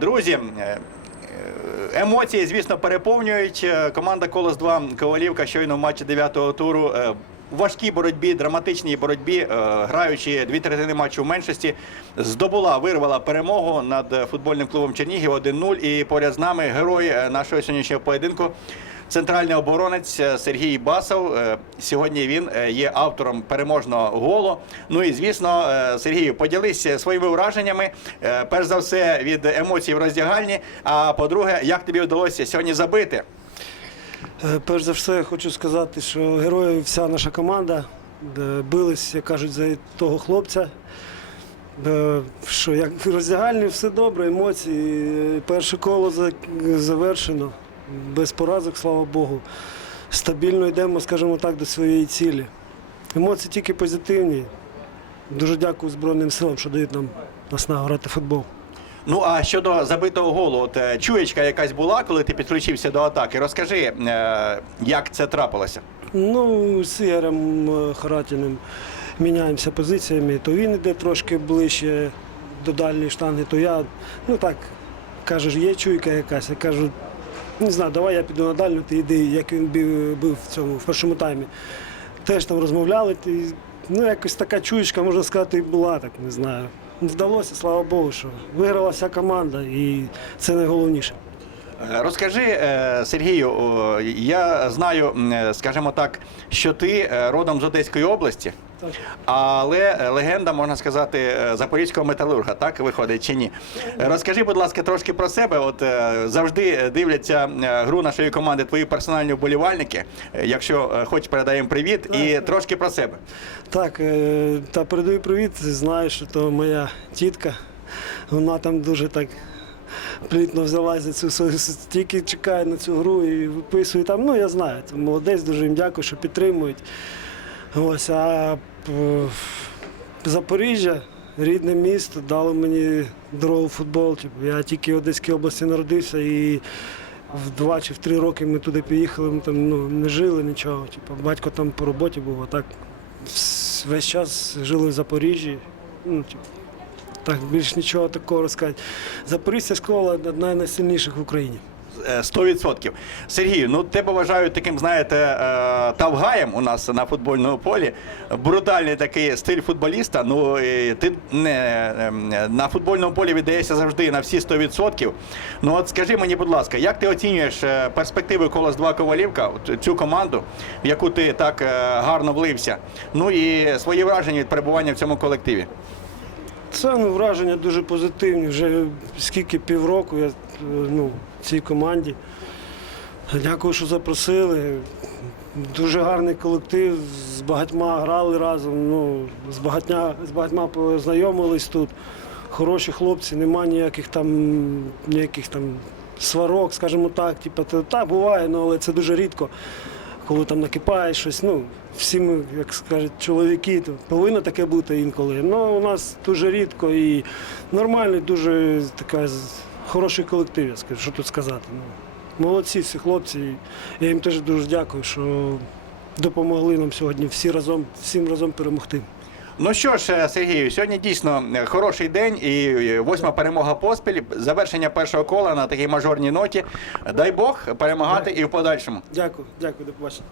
Друзі, е, е, емоції, звісно, переповнюють. Е, Команда Колос 2 Ковалівка щойно в матчі 9-го туру. Важкій боротьбі, драматичній боротьбі, е, граючи дві третини матчу в меншості, здобула, вирвала перемогу над футбольним клубом Чернігів 1-0. І поряд з нами герой е, нашого сьогоднішнього поєдинку. Центральний оборонець е, Сергій Басов. Сьогодні він є автором переможного голу. Ну і звісно, Сергію, поділись своїми враженнями. Перш за все від емоцій в роздягальні. А по-друге, як тобі вдалося сьогодні забити? Е, Перш за все, я хочу сказати, що герої вся наша команда е, бились, як кажуть, за того хлопця. Е, Що як роздягальні все добре, емоції. Перше коло завершено. Без поразок, слава Богу. Стабільно йдемо, скажімо так, до своєї цілі. Емоції тільки позитивні. Дуже дякую Збройним силам, що дають нам наснагу грати футбол. Ну а щодо забитого голу, от е, чуєчка якась була, коли ти підключився до атаки. Розкажи, е, як це трапилося? Ну, з Ігорем е, Харатіним міняємося позиціями. То він йде трошки ближче до дальньої штанги, то я, ну так, кажеш, є чуйка якась. Я кажу, не знаю, давай я піду на дальню, ти йди, як він бив в цьому в першому таймі. Теж там розмовляли. І, ну, якось така чуєчка, можна сказати, і була, так не знаю. Вдалося, слава Богу, що виграла вся команда, і це найголовніше. Е, Розкажи, е, Сергію, я знаю, е, скажімо так, що ти родом з Одеської області, Так. але легенда, можна сказати, запорізького металурга, так виходить чи ні? Розкажи, будь ласка, трошки про себе. От завжди дивляться гру нашої команди твої персональні вболівальники. Якщо хоч передаємо привіт, і трошки про себе. Так, та передаю привіт. Знаю, що то моя тітка. Вона там дуже так плітно взялася за цю тільки чекає на цю гру і виписує там. Ну, я знаю, це молодець, дуже їм дякую, що підтримують. Ось, а Запоріжжя, рідне місто, дало мені дорогу футбол. Я тільки в Одеській області народився і в два чи в три роки ми туди поїхали, ми там ну, не жили нічого. Типу, батько там по роботі був, а так весь час жили в Запоріжжі. Ну, типу, так, більш нічого такого розказати. Запорізька школа одна з найсильніших в Україні. Е, 100%. Сергію, ну тебе вважають таким, знаєте, е, тавгаєм у нас на футбольному полі. Брутальний такий стиль футболіста. Ну ти не ем, на футбольному полі віддаєшся завжди на всі 100%. Ну от скажи мені, будь ласка, як ти оцінюєш е, перспективи Колос 2 Ковалівка, цю команду, в яку ти так е, гарно влився? Ну і свої враження від перебування в цьому колективі? Це ну, враження дуже позитивні. Вже скільки півроку я е, ну, в цій команді. Дякую, що запросили. Дуже гарний колектив, з багатьма грали разом. Ну, з, багатьма, з багатьма познайомились тут. Хороші хлопці, нема ніяких там ніяких там сварок, скажімо так. Типу, та, буває, ну, але це дуже рідко. Коли там накипає щось, ну, всі ми, як скажуть, чоловіки, то повинно таке бути інколи. Ну, у нас дуже рідко і нормальний, дуже така хороший колектив, я скажу, що тут сказати. Ну, молодці всі хлопці. Я їм теж дуже дякую, що допомогли нам сьогодні всі разом, всім разом перемогти. Ну що ж, е, Сергію, сьогодні дійсно е, хороший день і е, восьма перемога поспіль. Завершення першого кола на такій мажорній ноті. Дай Бог перемагати і в подальшому. Дякую, дякую, до побачення.